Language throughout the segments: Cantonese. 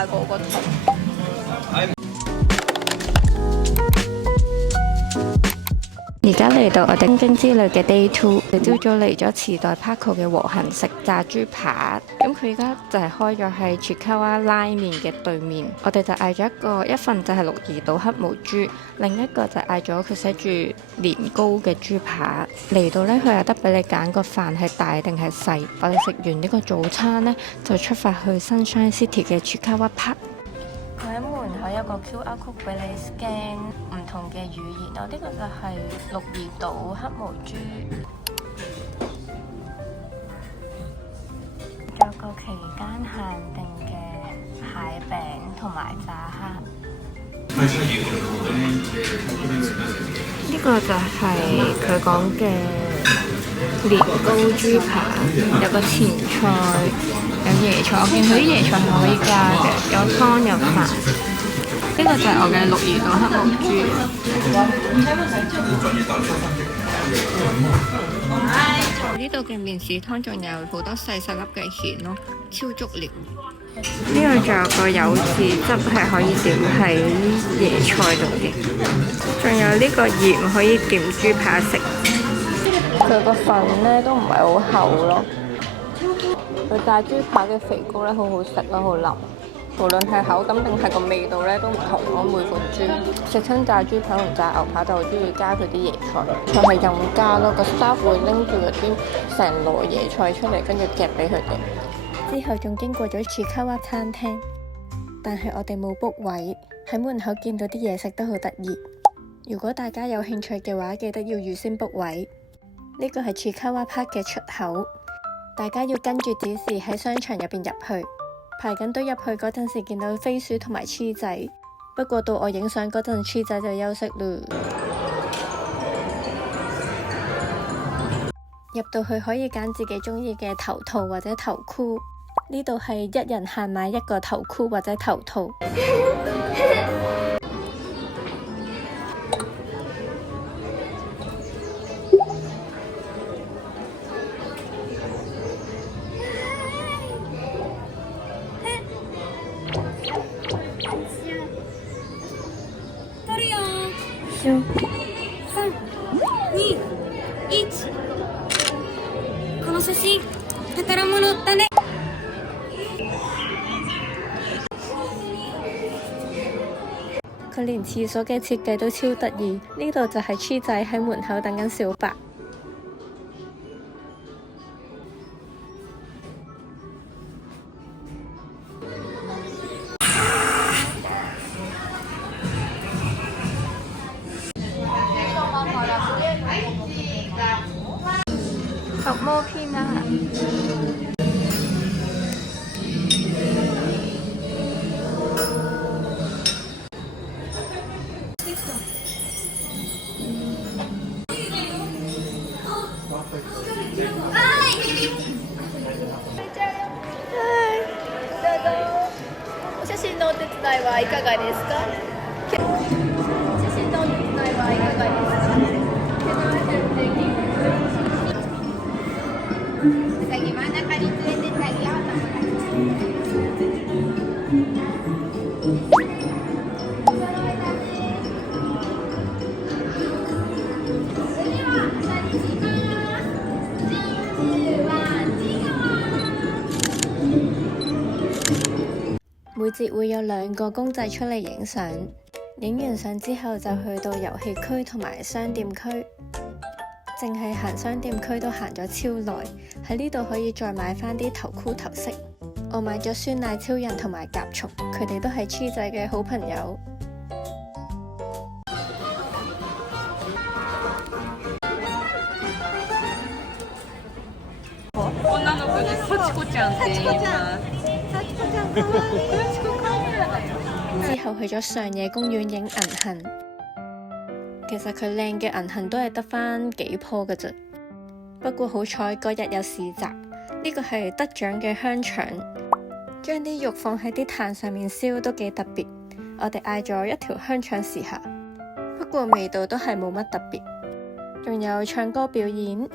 大過個頭。而家嚟到我哋東京之旅嘅 Day 2，我哋朝早嚟咗池袋 Parco 嘅和行食炸豬扒，咁佢而家就係開咗喺 Chikawa 拉麵嘅對面。我哋就嗌咗一份就係鹿兒島黑毛豬，另一個就嗌咗佢寫住年糕嘅豬扒。嚟到呢，佢有得俾你揀個飯係大定係細。我哋食完呢個早餐呢，就出發去 Sunshine City 嘅 Chikawa Park。佢喺門口有個 QR code 俾你 scan 唔同嘅語言，呢個就係鹿兒島黑毛豬，仲有個期間限定嘅蟹餅同埋炸蝦。呢個就係佢講嘅年糕豬扒，有個前菜，有椰菜，我見佢啲椰菜係可以加嘅，有湯有飯。呢個就係我嘅鹿兒島黑毛豬。呢度嘅麵豉湯仲有好多細細粒嘅蜆咯，超足料。呢個仲有個柚子汁係可以點喺椰菜度嘅，仲有呢個鹽可以點豬扒食。佢個粉呢都唔係好厚咯。佢炸豬扒嘅肥膏呢好好食咯，好腍。無論係口感定係個味道呢都唔同咯。每款豬食親炸豬扒同炸牛扒就好中意加佢啲椰菜，就係任加咯。個 staff 會拎住嗰啲成籮椰菜出嚟，跟住夾俾佢哋。之後仲經過咗Chikawa餐廳，但係我哋冇 book 位，喺門口見到啲嘢食都好得意。如果大家有興趣嘅話，記得要預先 book 位。呢個係Chikawa Park嘅出口，大家要跟住指示喺商場入邊入去。排緊隊入去嗰陣時，見到飛鼠同埋黐仔，不過到我影相嗰陣，黐仔就休息嘞。入到去可以揀自己中意嘅頭套或者頭箍，呢度係一人限買一個頭箍或者頭套。3、2、1。この写真、宝物だね。佢連廁所嘅設計都超得意，呢度就係黐仔喺門口等緊小白。伏魔篇啊！お写真のお手伝いはいかがですか？お写真のお手伝いはいかがですか？Lagi mana kali tu yang tadi apa? 每節會有2個公仔出嚟影相，影完相之後就去到遊戲區同埋商店區。淨係行商店區都行咗超耐，喺呢度可以再買翻啲頭箍頭飾。我買咗酸奶超人同埋甲蟲，佢哋都係黐仔嘅好朋友。女の子に幸子ちゃんって言います。之後去咗上野公園影銀杏。其實佢靚嘅銀杏都係得返幾棵㗎啫，不過好彩嗰日有市集，呢個係得獎嘅香腸，將啲肉放喺啲炭上面燒都幾特別。我哋嗌咗一條香腸試下，不過味道都係冇乜特別。仲有唱歌表演。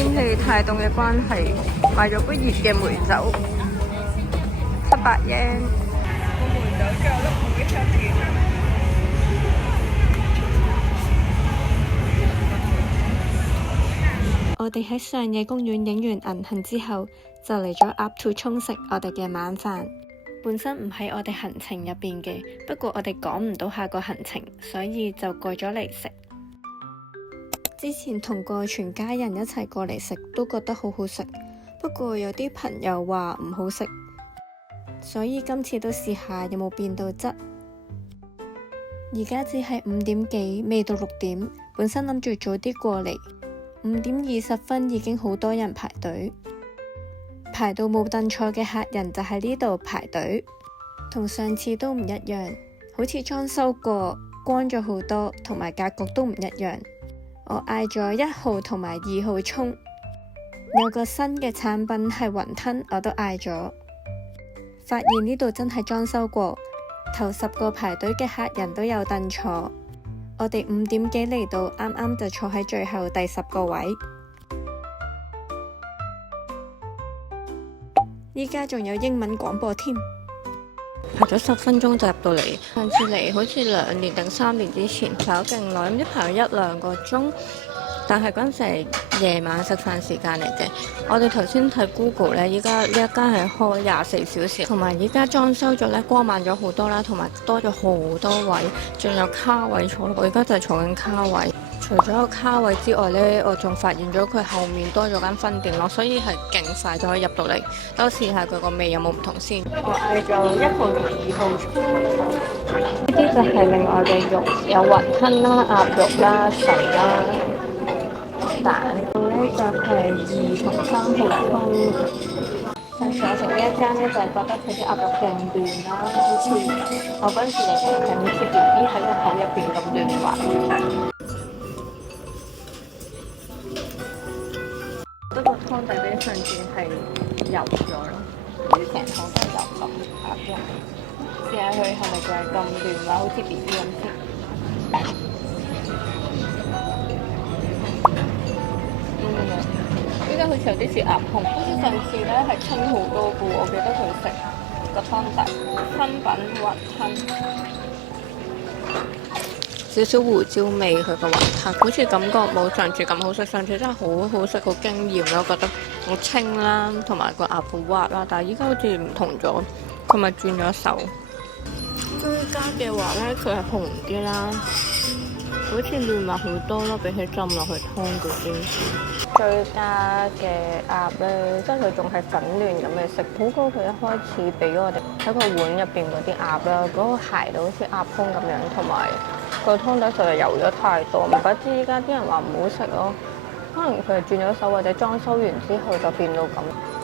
天氣太凍嘅關係，買咗杯熱嘅梅酒，700 yen。個梅酒仲有粒梅出嘅。我哋喺上野公園影完銀杏之後，就嚟咗鴨兔涌食我哋嘅晚飯。本身唔喺我哋行程入邊嘅，不過我哋趕唔到下個行程，所以就過咗嚟食。之前同過全家人一齊過嚟食，都覺得好好食。不過有啲朋友話唔好食，所以今次都試下有冇變到質。而家只係5點幾，未到6點。本身諗住早啲過嚟，5點20分已經好多人排隊。排到冇凳坐嘅客人就喺呢度排隊，同上次都唔一樣，好似裝修過，光咗好多，同埋格局都唔一樣。我嗌咗1號同埋2號蔥，有個新嘅產品係雲吞，我都嗌咗。發現呢度真係裝修過，頭10個排隊嘅客人都有凳坐，我哋5點幾嚟到，啱啱就坐喺最後第10個位。依家仲有英文廣播添，排咗10分鐘就入到嚟。上次嚟好似2年定3年之前，排咗勁耐，唔知排咗1-2個鐘。但係嗰陣時係夜晚食飯時間嚟嘅。我哋頭先睇 Google 呢，依家呢一間係開24小時，同埋依家裝修咗呢，光猛咗好多啦，同埋多咗好多位，仲有卡位坐。我而家就係坐緊卡位。除咗個卡位之外呢，我仲發現咗佢後面多咗間分店咯，所以係勁快就可以入到嚟。等我試下佢個味有冇唔同先。我嗌咗1號同2號蔥，呢啲就係另外嘅肉，有雲吞啦、鴨肉啦、腎啦、蛋。呢就係2同3號蔥。上次我食呢一間呢，就係覺得佢啲鴨肉勁嫩啦，好似我嗰陣時嚟講係好似 BB 喺個口入邊咁嫩滑。不過湯底比上次係油咗咯，好似成湯都油咁鴨肉。試下佢係咪仲係咁嫩啦，好似 BB 咁先。依家好似有啲似鴨胸，好似上次咧係清好多嘅喎，我記得佢食個湯底新品雲吞。少少胡椒味，佢個雲吞好似感覺冇上次咁好食，上次真係好好食，好驚豔咯，覺得好清啦，同埋個鴨好滑啦，但係依家好似唔同咗，佢咪轉咗手。居家嘅話呢，佢係紅啲啦，好似嫩滑好多咯，比起浸落去湯嗰啲。居家嘅鴨呢，即係佢仲係粉嫩咁嘅食，好過佢一開始俾我哋喺個碗入邊嗰啲鴨啦，嗰個鞋到好似鴨胸咁樣，同埋個湯底實在油咗太多，唔怪之依家啲人話唔好食咯。可能佢係轉咗手，或者裝修完之後就變到咁，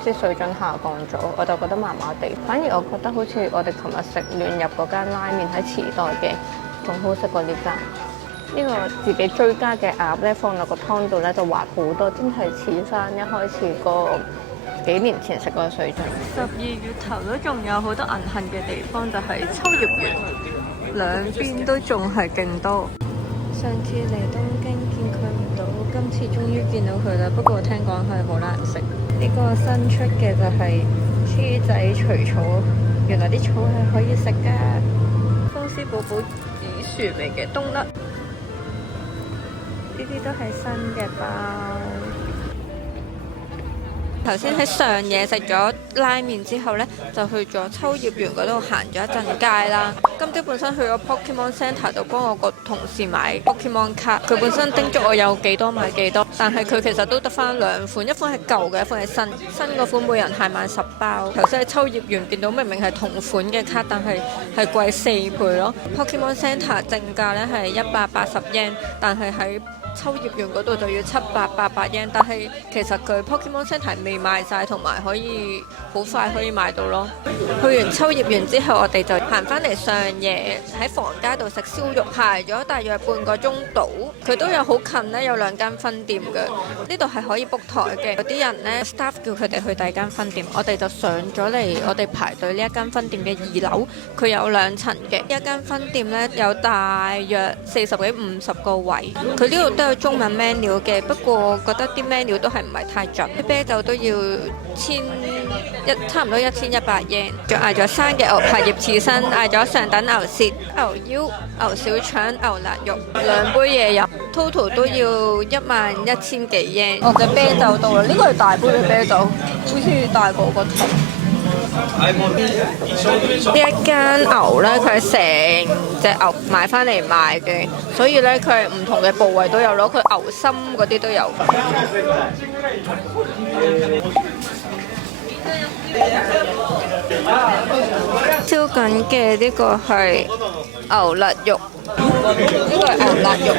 即係水準下降咗，我就覺得麻麻地。反而我覺得好似我哋琴日食亂入嗰間拉麵喺池袋嘅，仲好食過呢間。呢個自己追加嘅鴨咧，放落個湯度咧就滑好多，真係似翻一開始個幾年前食過嘅水準。12月頭都仲有好多銀杏嘅地方，就係秋葉原，兩邊都仲係勁多。上次嚟東京見佢唔到，今次終於見到佢啦。不過聽講係好難食。呢個新出嘅就係黐仔除草，原來啲草係可以食㗎。風絲寶寶紫薯味嘅冬甩。呢啲都係新嘅包。頭先喺上野食咗拉麵之後呢，就去咗秋葉原嗰度行咗一陣街啦。今朝本身去咗 Pokemon Center 度幫我個同事買 Pokemon 卡，佢本身叮囑我有幾多買幾多，但係佢其實都得翻2款，一款係舊嘅，一款係新。新嗰款每人係買10包。頭先喺秋葉原見到明明係同款嘅卡，但係係貴4倍咯。Pokemon Center 正價呢係180 yen， 但係喺秋葉原嗰度就要788 yen， 但係其實佢 Pokemon Center 未賣晒，同埋可以好快可以買到咯。去完秋葉原之後，我哋就行翻嚟上野，喺房街度食燒肉，排咗大約半個鐘到。佢都有好近呢，有2間分店嘅。呢度係可以 book 台嘅，有啲人呢 staff 叫佢哋去第2間分店，我哋就上咗嚟我哋排隊呢一間分店嘅2樓，佢有2層嘅。一間分店呢，有大約40幾50個位，佢呢度都有中文 menu 嘅，不過我覺得啲 menu 都係唔係太準。啲啤酒都要差唔多1100 yen， 仲嗌咗生嘅牛柏葉刺身，嗌咗上等牛舌、牛腰、牛小腸、牛肋肉，2杯嘢飲 ，total 都要11000幾 yen。我嘅啤酒到啦，呢個係大杯嘅啤酒，好似大過個頭。呢一間牛呢，佢係成隻牛買翻嚟賣嘅，所以呢，佢係唔同嘅部位都有咯，佢牛心嗰啲都有。燒緊嘅呢個係牛肋肉，呢個係牛肋肉，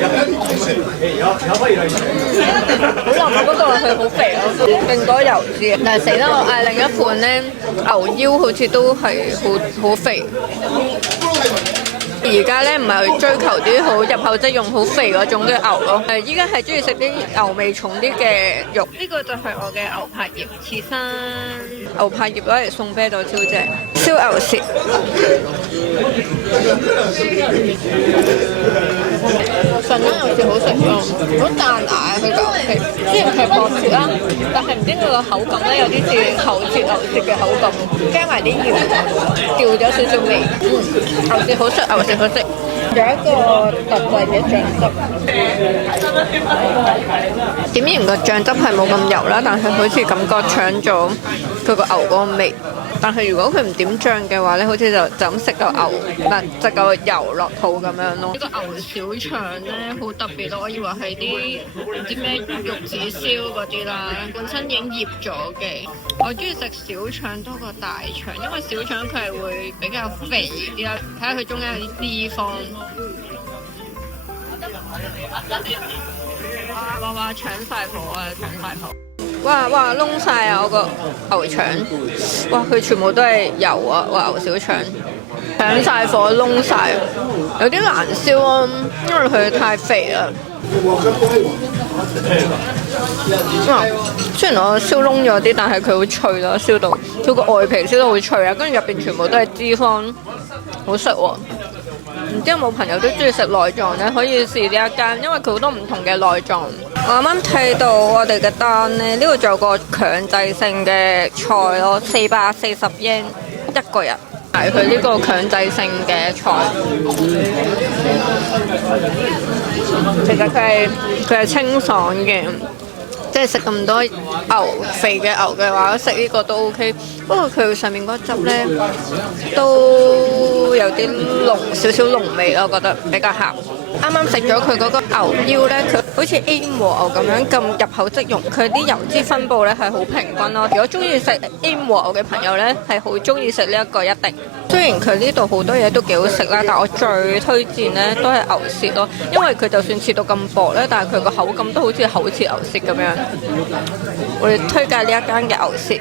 好腍啊！不過佢好肥咯，勁多油脂。但係死啦！我嗌另一款呢，牛腰好似都係好肥。而家咧唔係追求啲好入口即用好肥嗰種嘅牛咯，依家係中意食啲牛味重啲嘅肉。呢個就係我嘅牛柏葉刺身，牛柏葉攞嚟送啤酒超正，燒牛舌。純啦牛舌好食咯，好彈牙佢個牛皮，雖然係薄切啦，但係唔知佢個口感咧有啲似厚切牛舌嘅口感，加埋啲鹽調咗少少味。牛舌好食，牛舌好食。有一個特製嘅醬汁，點燃個醬汁係冇咁油啦，但係好似感覺搶咗佢個牛嗰個味。但係如果佢唔點醬嘅話咧，好似就咁食個牛，食個油落肚咁樣咯。呢個牛小腸咧好特別咯，我以為係啲唔知咩玉子燒嗰啲啦，本身已經醃咗嘅。我中意食小腸多過大腸，因為小腸佢係會比較肥啲啦，睇下佢中間有啲脂肪。哇！搶晒火啊！搶晒火！哇！燶晒啊！我個牛腸，哇！佢全部都係油啊！哇！牛小腸搶晒火，燶晒，有啲難燒啊，因為佢太肥啦。雖然我燒燶咗啲，但係佢好脆咯，燒到佢個外皮燒得好脆啊，跟住入邊全部都係脂肪，好食喎。唔知有冇朋友都中意食內臟咧，可以試呢一間，因為佢好多唔同嘅內臟。我啱啱睇到我哋嘅單咧，呢度仲有個強制性嘅菜咯，440 yen 一個人，係佢呢個強制性嘅菜。其實佢係清爽嘅。即係食咁多肥嘅牛嘅話，食呢個都 OK。不過佢上面嗰汁咧都有啲少少濃味咯，我覺得比較鹹。啱啱食咗佢嗰個牛腰咧，佢好似 A 和牛咁樣咁入口即溶，佢啲油脂分佈咧係好平均咯。如果中意食 A 和牛嘅朋友咧，係好中意食呢一個一定。雖然佢呢度好多嘢都幾好食啦，但我最推薦咧都係牛舌咯，因為佢就算切到咁薄咧，但係佢個口感都好似厚切牛舌咁樣。我哋推介呢一間嘅牛舌。